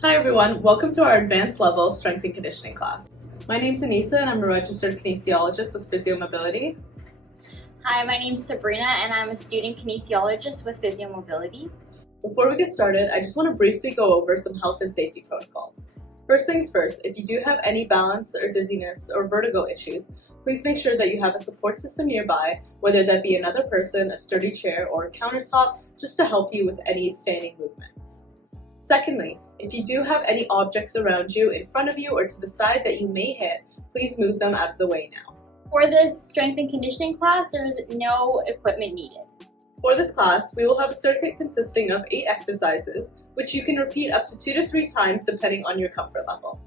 Hi everyone, welcome to our advanced level strength and conditioning class. My name is Anissa and I'm a registered kinesiologist with Physiomobility. Hi, my name is Sabrina and I'm a student kinesiologist with Physiomobility. Before we get started, I just want to briefly go over some health and safety protocols. First things first, if you do have any balance or dizziness or vertigo issues, please make sure that you have a support system nearby, whether that be another person, a sturdy chair, or a countertop, just to help you with any standing movements. Secondly, if you do have any objects around you, in front of you, or to the side that you may hit, please move them out of the way now. For this strength and conditioning class, there is no equipment needed. For this class, we will have a circuit consisting of 8 exercises, which you can repeat up to 2 to 3 times depending on your comfort level.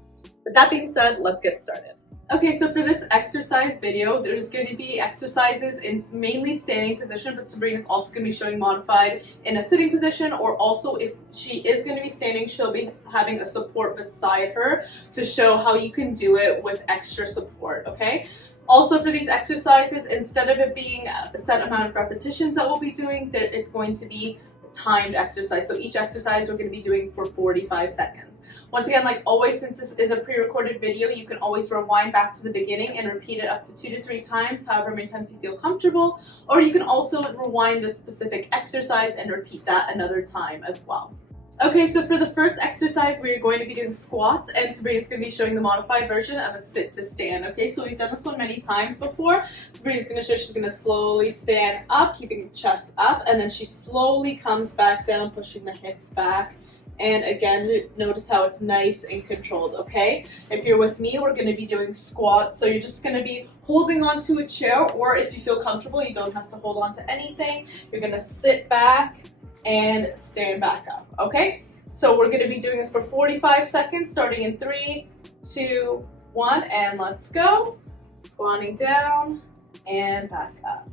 With that being said, let's get started. Okay, so for this exercise video, there's going to be exercises in mainly standing position, but Sabrina is also going to be showing modified in a sitting position, or also if she is going to be standing, she'll be having a support beside her to show how you can do it with extra support, okay? Also for these exercises, instead of it being a set amount of repetitions that we'll be doing, it's going to be timed exercise. So each exercise we're going to be doing for 45 seconds. Once again, like always, since this is a pre-recorded video, you can always rewind back to the beginning and repeat it up to 2 to 3 times, however many times you feel comfortable. Or you can also rewind the specific exercise and repeat that another time as well. Okay, so for the first exercise, we're going to be doing squats, and Sabrina's going to be showing the modified version of a sit to stand. Okay, so we've done this one many times before. Sabrina's going to show she's going to slowly stand up, keeping the chest up, and then she slowly comes back down, pushing the hips back. And again, notice how it's nice and controlled, okay? If you're with me, we're going to be doing squats, so you're just going to be holding onto a chair, or if you feel comfortable, you don't have to hold on to anything. You're going to sit back and stand back up, okay? So we're going to be doing this for 45 seconds, starting in 3, 2, 1, and let's go. Squatting down and back up.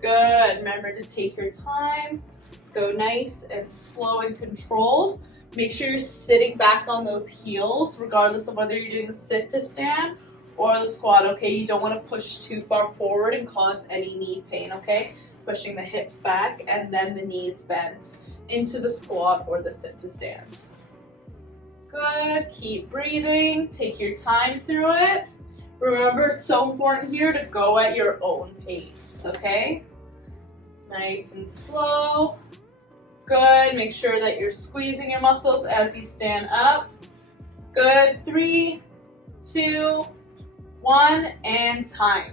Good. Remember to take your time. Let's go nice and slow and controlled. Make sure you're sitting back on those heels, regardless of whether you're doing the sit to stand or the squat, okay? You don't want to push too far forward and cause any knee pain, okay? Pushing the hips back and then the knees bend into the squat or the sit to stand. Good, keep breathing, take your time through it. Remember, it's so important here to go at your own pace, okay? Nice and slow. Good, make sure that you're squeezing your muscles as you stand up. Good, 3, 2, 1, and time.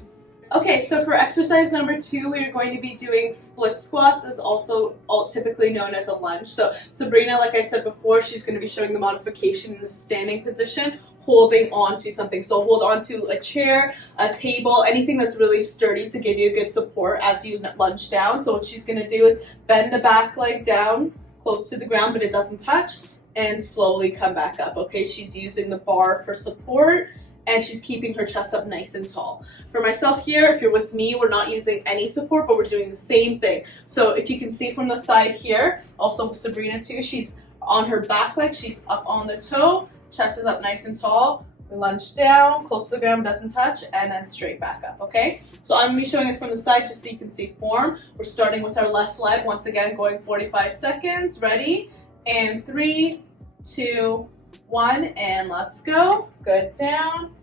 Okay, so for exercise number 2, we're going to be doing split squats, is also typically known as a lunge. So Sabrina, like I said before, she's going to be showing the modification in the standing position, holding on to something. So hold on to a chair, a table, anything that's really sturdy to give you good support as you lunge down. So what she's going to do is bend the back leg down close to the ground, but it doesn't touch, and slowly come back up. Okay, she's using the bar for support, and she's keeping her chest up nice and tall. For myself here, if you're with me, we're not using any support, but we're doing the same thing. So if you can see from the side here, also Sabrina too, she's on her back leg, she's up on the toe, chest is up nice and tall. We lunge down, close to the ground, doesn't touch, and then straight back up, okay? So I'm gonna be showing it from the side just so you can see form. We're starting with our left leg, once again, going 45 seconds, ready? And 3, 2, 1, and let's go. Good, down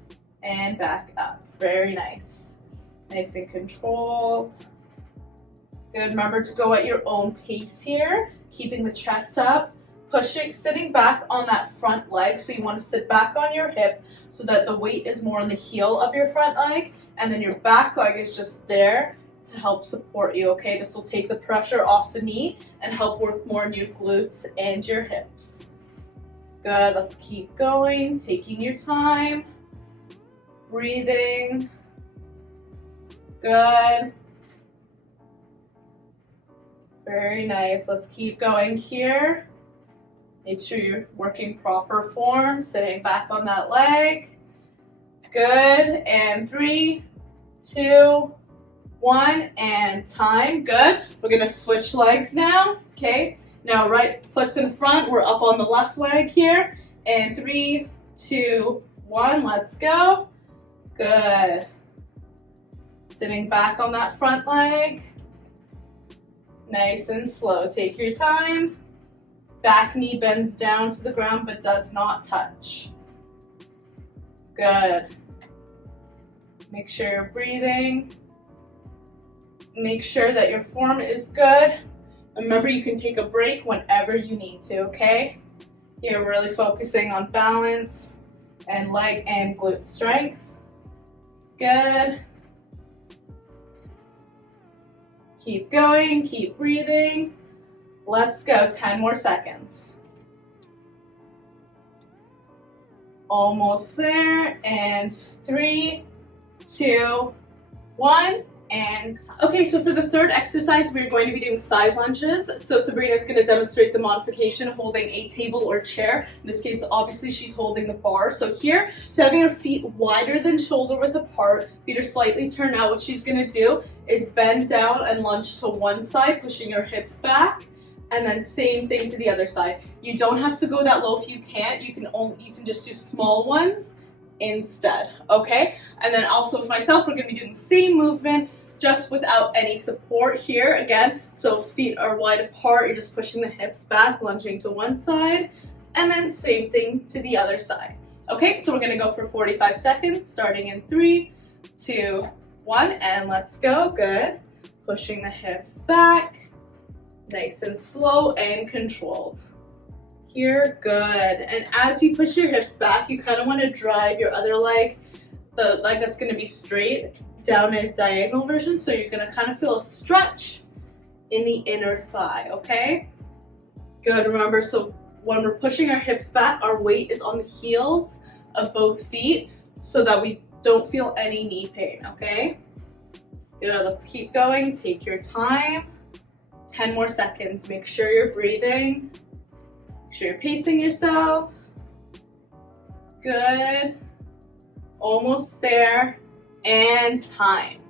and back up. Very nice. Nice and controlled. Good, remember to go at your own pace here, keeping the chest up, pushing, sitting back on that front leg. So you want to sit back on your hip so that the weight is more on the heel of your front leg, and then your back leg is just there to help support you, okay? This will take the pressure off the knee and help work more on your glutes and your hips. Good, let's keep going, taking your time, breathing. Good. Very nice, let's keep going here. Make sure you're working proper form, sitting back on that leg. Good, and 3, 2, 1, and time. Good, we're gonna switch legs now, okay? Now right foot's in front, we're up on the left leg here. And 3, 2, 1, let's go. Good. Sitting back on that front leg. Nice and slow, take your time. Back knee bends down to the ground but does not touch. Good. Make sure you're breathing. Make sure that your form is good. Remember, you can take a break whenever you need to, okay? You're really focusing on balance and leg and glute strength. Good. Keep going, keep breathing. Let's go, 10 more seconds. Almost there, and 3, 2, 1. And okay, so for the third exercise, we're going to be doing side lunges. So Sabrina is going to demonstrate the modification holding a table or chair. In this case, obviously, she's holding the bar. So here, she's having her feet wider than shoulder width apart. Feet are slightly turned out. What she's going to do is bend down and lunge to one side, pushing her hips back. And then same thing to the other side. You don't have to go that low if you can't. You can just do small ones instead, okay? And then also with myself, we're going to be doing the same movement, just without any support here again. So feet are wide apart, you're just pushing the hips back, lunging to one side, and then same thing to the other side. Okay, so we're gonna go for 45 seconds, starting in 3, 2, 1, and let's go. Good. Pushing the hips back, nice and slow and controlled. Here, good. And as you push your hips back, you kind of want to drive your other leg, the leg that's going to be straight, down a diagonal version. So you're going to kind of feel a stretch in the inner thigh, okay? Good. Remember, so when we're pushing our hips back, our weight is on the heels of both feet so that we don't feel any knee pain, okay? Good. Let's keep going. Take your time. 10 more seconds. Make sure you're breathing. Make sure you're pacing yourself. Good. Almost there. And time.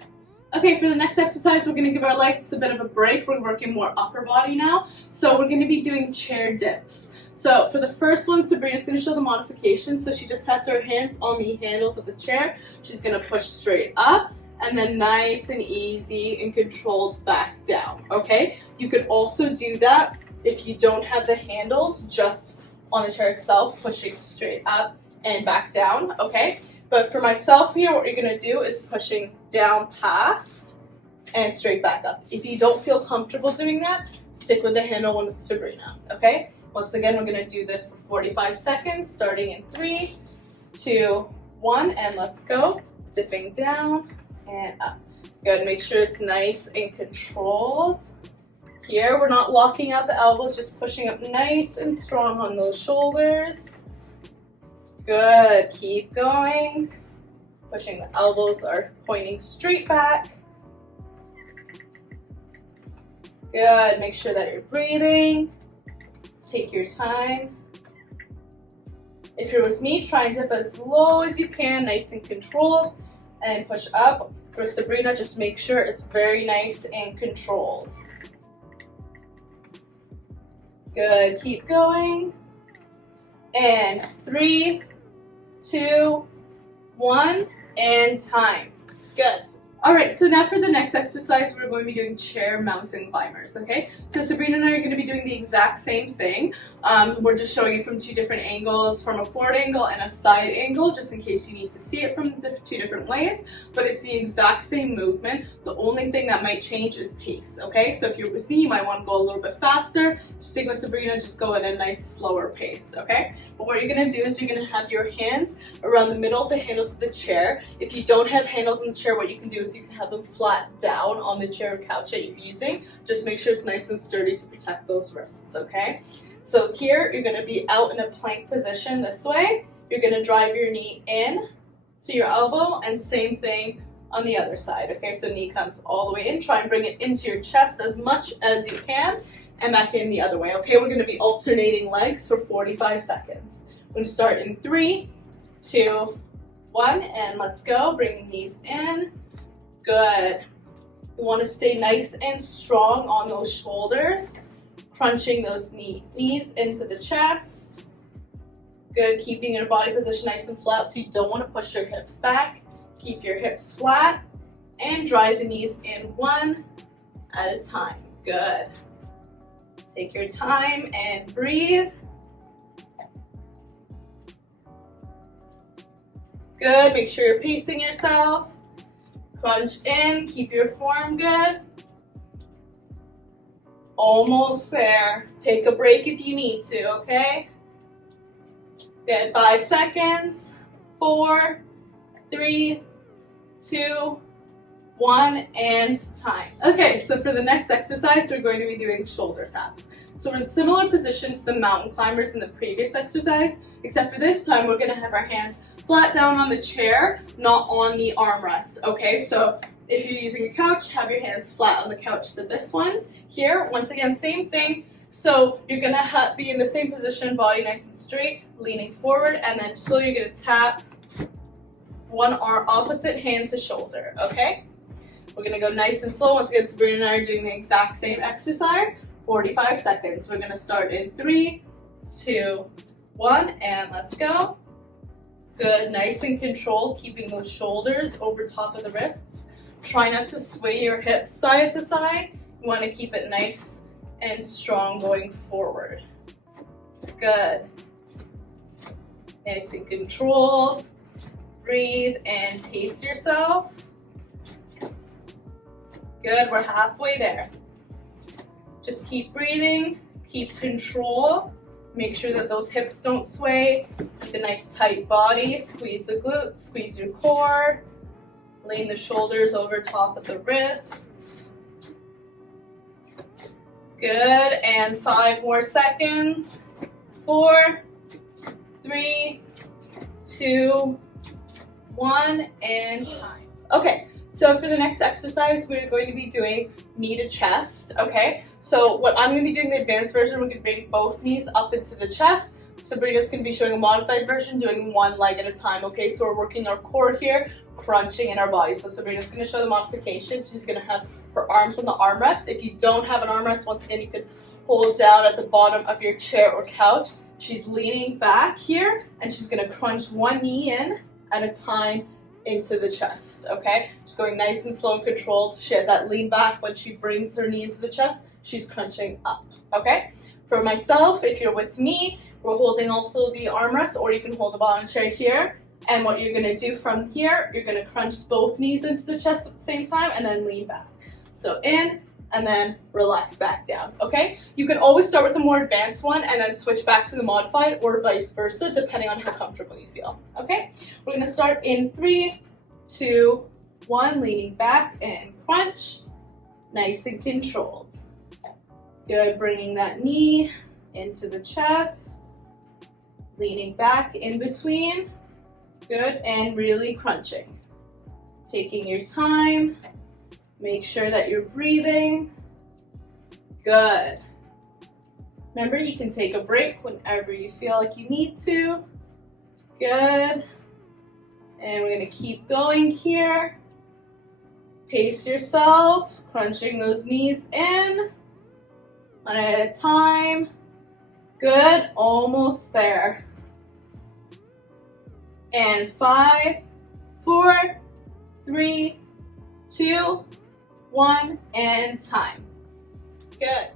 Okay, for the next exercise, we're going to give our legs a bit of a break. We're working more upper body now. So we're going to be doing chair dips. So for the first one, Sabrina's going to show the modification. So she just has her hands on the handles of the chair. She's going to push straight up and then nice and easy and controlled back down, okay? You could also do that if you don't have the handles, just on the chair itself, pushing straight up and back down, okay? But for myself here, what you're gonna do is pushing down past and straight back up. If you don't feel comfortable doing that, stick with the handle one with Sabrina, okay? Once again, we're gonna do this for 45 seconds, starting in 3, 2, 1, and let's go. Dipping down and up. Good, make sure it's nice and controlled. Here, we're not locking out the elbows, just pushing up nice and strong on those shoulders. Good, keep going. Pushing the elbows are pointing straight back. Good, make sure that you're breathing. Take your time. If you're with me, try and dip as low as you can, nice and controlled, and push up. For Sabrina, just make sure it's very nice and controlled. Good, keep going. And 3, 2, 1, and time. Good. All right, so now for the next exercise, we're going to be doing chair mountain climbers, okay? So Sabrina and I are going to be doing the exact same thing. We're just showing it from 2 different angles, from a forward angle and a side angle, just in case you need to see it from 2 different ways, but it's the exact same movement. The only thing that might change is pace, okay? So if you're with me, you might want to go a little bit faster. If you're staying with Sabrina, just go at a nice slower pace, okay? But what you're going to do is you're going to have your hands around the middle of the handles of the chair. If you don't have handles on the chair, what you can do is you can have them flat down on the chair or couch that you're using. Just make sure it's nice and sturdy to protect those wrists, okay? So here, you're going to be out in a plank position this way. You're going to drive your knee in to your elbow, and same thing on the other side, okay? So knee comes all the way in. Try and bring it into your chest as much as you can, and back in the other way, okay? We're going to be alternating legs for 45 seconds. We're going to start in 3, 2, 1, and let's go. Bring the knees in. Good. You want to stay nice and strong on those shoulders, crunching those knees into the chest. Good, keeping your body position nice and flat so you don't want to push your hips back. Keep your hips flat and drive the knees in one at a time. Good. Take your time and breathe. Good, make sure you're pacing yourself. Crunch in, keep your form good. Almost there. Take a break if you need to, okay? Good, 5 seconds. 4, 3, 2, 1, and time. Okay, so for the next exercise, we're going to be doing shoulder taps. So we're in similar positions to the mountain climbers in the previous exercise, except for this time we're gonna have our hands flat down on the chair, not on the armrest, okay? So if you're using a couch, have your hands flat on the couch for this one. Here, once again, same thing. So you're gonna be in the same position, body nice and straight, leaning forward, and then slowly you're gonna tap one arm, opposite hand to shoulder, okay? We're gonna go nice and slow. Once again, Sabrina and I are doing the exact same exercise, 45 seconds. We're gonna start in 3, 2, 1, and let's go. Good, nice and controlled, keeping those shoulders over top of the wrists. Try not to sway your hips side to side. You wanna keep it nice and strong going forward. Good. Nice and controlled. Breathe and pace yourself. Good, we're halfway there. Just keep breathing, keep control. Make sure that those hips don't sway. Keep a nice tight body. Squeeze the glutes, squeeze your core. Lean the shoulders over top of the wrists. Good, and 5 more seconds. 4, 3, 2, 1, and time. Okay, so for the next exercise, we're going to be doing knee to chest, okay? So what I'm going to be doing the advanced version, we're going to bring both knees up into the chest. Sabrina's going to be showing a modified version, doing one leg at a time, okay? So we're working our core here, crunching in our body. So Sabrina's going to show the modification. She's going to have her arms on the armrest. If you don't have an armrest, once again, you could hold down at the bottom of your chair or couch. She's leaning back here, and she's going to crunch one knee in at a time into the chest, okay? Just going nice and slow and controlled. She has that lean back. When she brings her knee into the chest, she's crunching up, okay? For myself, if you're with me, we're holding also the armrest, or you can hold the bottom chair here. And what you're gonna do from here, you're gonna crunch both knees into the chest at the same time and then lean back. So in, and then relax back down, okay? You can always start with the more advanced one and then switch back to the modified, or vice versa, depending on how comfortable you feel, okay? We're gonna start in 3, 2, 1, leaning back and crunch, nice and controlled. Good, bringing that knee into the chest, leaning back in between, good, and really crunching. Taking your time. Make sure that you're breathing. Good. Remember, you can take a break whenever you feel like you need to. Good. And we're gonna keep going here. Pace yourself, crunching those knees in. One at a time. Good, almost there. And 5, 4, 3, 2, 1, and time. Good.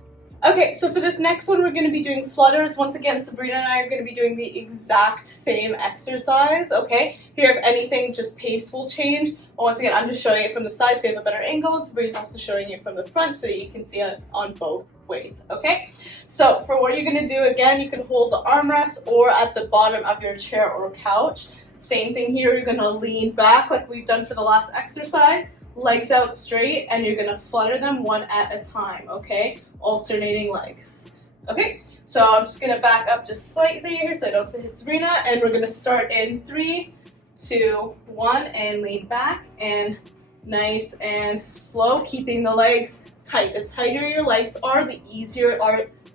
Okay, so for this next one, we're going to be doing flutters. Once again, Sabrina and I are going to be doing the exact same exercise, okay? Here, if anything, just pace will change. But once again, I'm just showing it from the side so you have a better angle, and Sabrina's also showing it from the front so that you can see it on both ways, okay? So for what you're going to do, again, you can hold the armrest or at the bottom of your chair or couch. Same thing here, you're going to lean back like we've done for the last exercise. Legs out straight, and you're gonna flutter them one at a time, okay? Alternating legs. Okay, so I'm just gonna back up just slightly here so I don't hit Sabrina, and we're gonna start in 3, 2, 1, and lean back, and nice and slow, keeping the legs tight. The tighter your legs are, the easier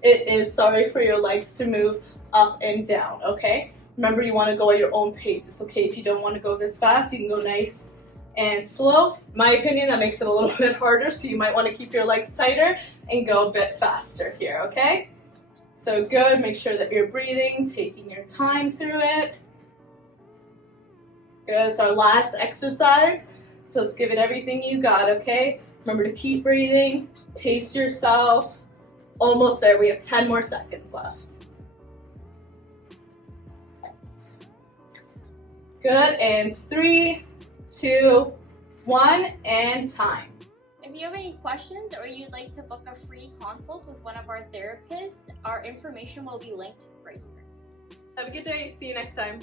it is for your legs to move up and down, okay? Remember, you wanna go at your own pace. It's okay if you don't wanna go this fast, you can go nice and slow. In my opinion, that makes it a little bit harder, so you might want to keep your legs tighter and go a bit faster here, okay? So good, make sure that you're breathing, taking your time through it. Good, it's our last exercise, so let's give it everything you got, okay? Remember to keep breathing, pace yourself, Almost there. We have 10 more seconds left. Good. In 3, 2, 1, and time. If you have any questions or you'd like to book a free consult with one of our therapists, our information will be linked right here. Have a good day. See you next time.